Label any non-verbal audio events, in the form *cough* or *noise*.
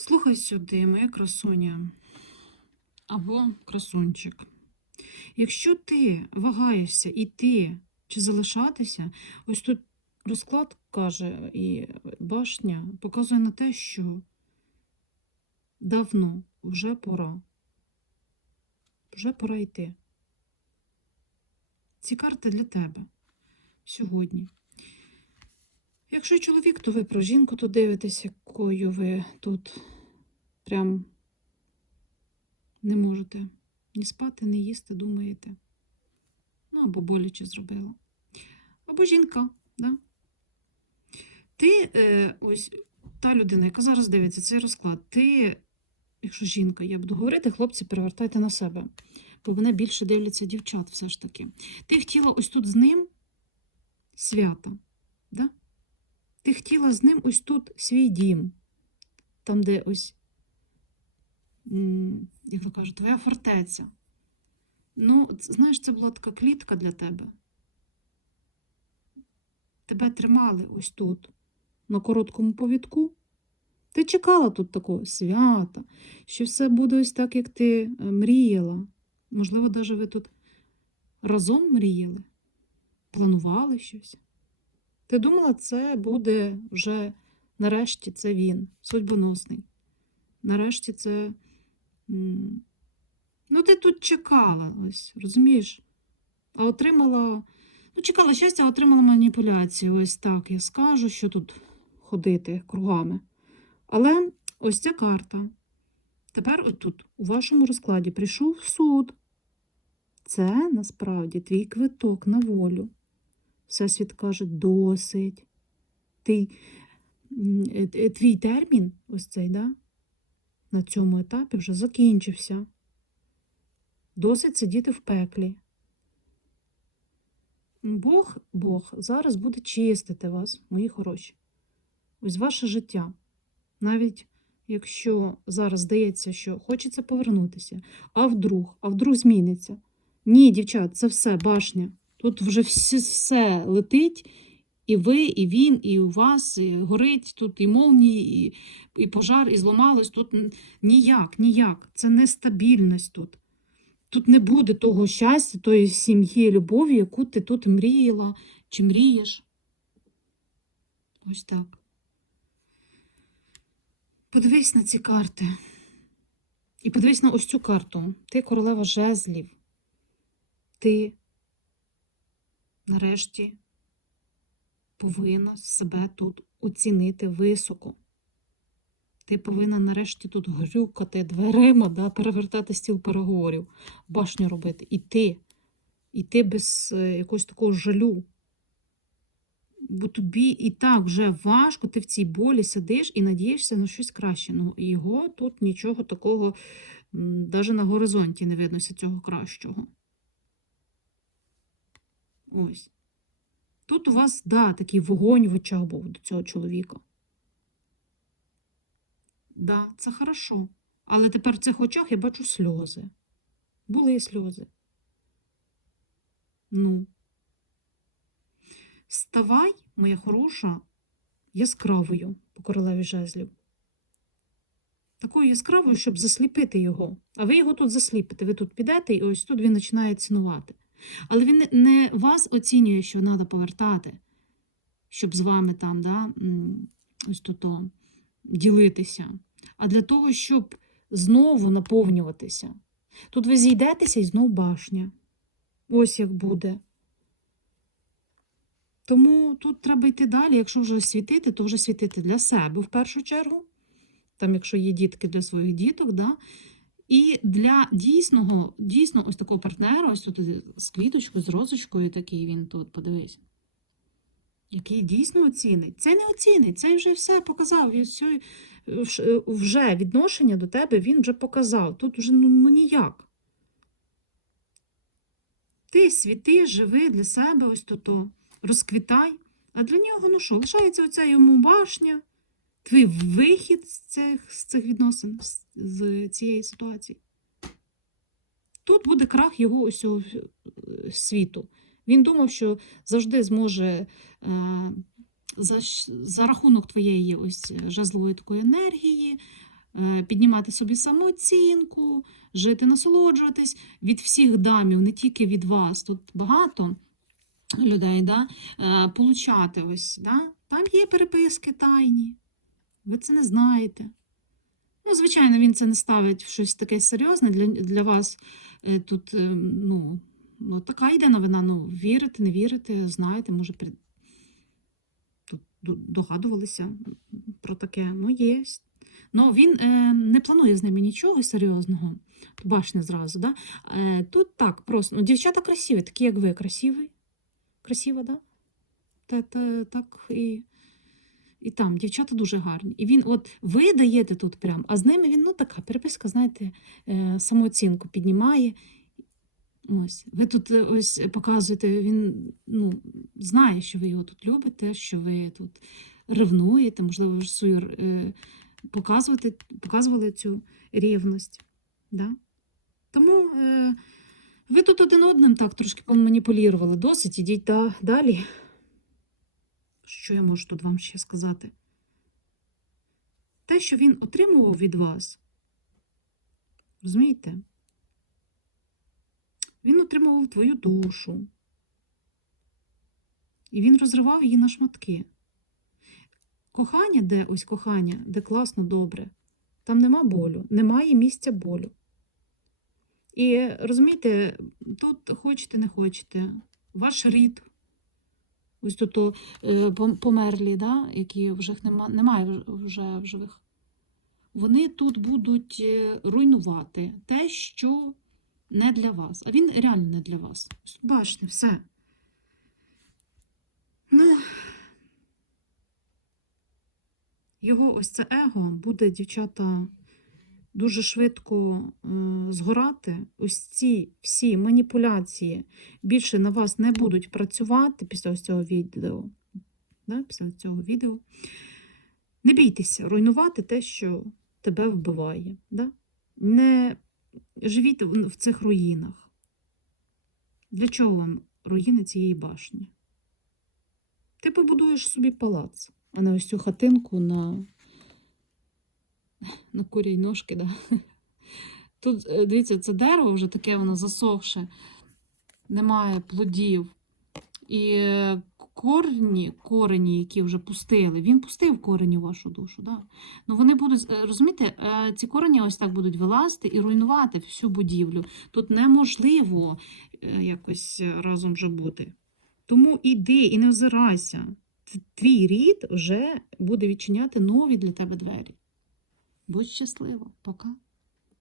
Слухай сюди, моя красуня або красунчик. Якщо ти вагаєшся іти чи залишатися, ось тут розклад каже і башня показує на те, що давно вже пора. Вже пора йти. Ці карти для тебе сьогодні. Якщо чоловік, то ви про жінку тут дивитесь, якою ви тут прям не можете ні спати, ні їсти, думаєте. Ну, або боляче зробила. Або жінка, да? Ти е, ось та людина, яка зараз дивиться цей розклад, ти, якщо жінка, я буду говорити, хлопці, перевертайте на себе, бо вони більше дивляться дівчат все ж таки. Ти хотіла ось тут з ним свята, да? Ти хотіла з ним ось тут свій дім, там, де ось, як ви кажете, твоя фортеця. Ну, знаєш, це була така клітка для тебе. Тебе тримали ось тут, на короткому повідку. Ти чекала тут такого свята, що все буде ось так, як ти е, мріяла. Можливо, навіть ви тут разом мріяли, планували щось. Ти думала, це буде вже нарешті це він, судьбоносний. Нарешті це. Ну, ти тут чекала, ось, розумієш? А отримала. Ну, чекала щастя, отримала маніпуляцію. Ось так я скажу, що тут ходити кругами. Але ось ця карта. Тепер отут, у вашому розкладі, прийшов суд. Це насправді твій квиток на волю. Всесвіт каже, досить. Ти, е, е, твій термін, ось цей, да, на цьому етапі вже закінчився. Досить сидіти в пеклі. Бог, Бог зараз буде чистити вас, мої хороші. Ось ваше життя. Навіть якщо зараз здається, що хочеться повернутися, а вдруг, а вдруг зміниться. Ні, дівчат, це все башня. Тут вже все, все летить, і ви, і він, і у вас, і горить тут і молнії, і, і пожар, і зламалось. Тут ніяк, ніяк. Це нестабільність тут. Тут не буде того щастя, тої сім'ї, любові, яку ти тут мріяла чи мрієш. Ось так. Подивись на ці карти. І подивись на ось цю карту. Ти королева жезлів. Ти нарешті повинна себе тут оцінити високо. Ти повинна нарешті тут грюкати дверима, да, перевертати стіл переговорів, башню робити. Іти. Іти без е, якогось такого жалю. Бо тобі і так вже важко, ти в цій болі сидиш і надієшся на щось краще. Ну, його тут нічого такого, навіть на горизонті не виднося цього кращого. Ось. Тут у вас, да, такий вогонь в очах був до цього чоловіка. Да, це хорошо. Але тепер в цих очах я бачу сльози. Були сльози. Ну. Ставай, моя хороша, яскравою по королеві жезлів. Такою яскравою, щоб засліпити його. А ви його тут засліпите. Ви тут підете, і ось тут він починає цінувати. Але він не- вас оцінює, що треба повертати, щоб з вами там, да, ось тут ділитися, а для того, щоб знову наповнюватися. Тут ви зійдетеся і знов башня. Ось як буде. Тому тут треба йти далі. Якщо вже світити, то вже світити для себе в першу чергу. Там, якщо є дітки для своїх діток, да? І для дійсного, дійсно ось такого партнера, ось тут з квіточкою, з розочкою такий він тут, подивись. Який дійсно оцінить. Це не оцінить, це вже все показав. Все, вже відношення до тебе він вже показав. Тут вже ну, ну ніяк. Ти світи, живи для себе, ось тут розквітай. А для нього, ну що, лишається оця йому башня, твій вихід з цих, з цих відносин, з, з цієї ситуації. Тут буде крах його ось цього е, світу. Він думав, що завжди зможе е, за, за рахунок твоєї ось жезлової такої енергії е, піднімати собі самооцінку, жити, насолоджуватись від всіх дамів, не тільки від вас. Тут багато людей, да, е, получати ось, да? там є переписки тайні. Ви це не знаєте. Ну, звичайно, він це не ставить в щось таке серйозне для, для вас. е, Тут, е, ну, ну, така йде новина. Ну, вірите, не вірите, знаєте, може, при... тут догадувалися про таке. Ну, є. Ну, він е, не планує з ними нічого серйозного. Бачне зразу, да? Е, тут так, просто. Ну, дівчата красиві, такі, як ви, красиві. Красиво, да? Та, та, так і. І там дівчата дуже гарні. І він, от ви даєте тут прям, а з ними він, ну така переписка, знаєте, е, самооцінку піднімає. Ось, ви тут е, ось показуєте, він ну, знає, що ви його тут любите, що ви тут ревнуєте, можливо, ви свою е, показувати, показували цю рівність. Да? Тому е, ви тут один одним так трошки маніпулювали. Досить, ідіть да, далі. Що я можу тут вам ще сказати? Те, що він отримував від вас, розумієте? Він отримував твою душу. І він розривав її на шматки. Кохання, де ось кохання, де класно, добре, там нема болю, немає місця болю. І розумієте, тут хочете, не хочете, ваш рід, ось тут е, померлі, да, які вже нема, немає вже в живих, вони тут будуть е, руйнувати те, що не для вас. А він реально не для вас. Бачите, все. Ну, його ось це его буде, дівчата, дуже швидко е, згорати. Ось ці всі маніпуляції більше на вас не будуть працювати після ось цього відео. Да? Після цього відео. Не бійтеся руйнувати те, що тебе вбиває. Да? Не живіть в цих руїнах. Для чого вам руїни цієї башні? Ти побудуєш собі палац, а не ось цю хатинку на, *laughs* на курій ножки. Да? *laughs* Тут, е, дивіться, це дерево вже таке воно засохше, немає плодів. І е, корні, корені, які вже пустили, він пустив корені в вашу душу. Да? Ну вони будуть, е, розумієте, ці корені ось так будуть вилазити і руйнувати всю будівлю. Тут неможливо якось разом вже бути. Тому іди і не озирайся. Твій рід вже буде відчиняти нові для тебе двері. Будь щаслива, пока.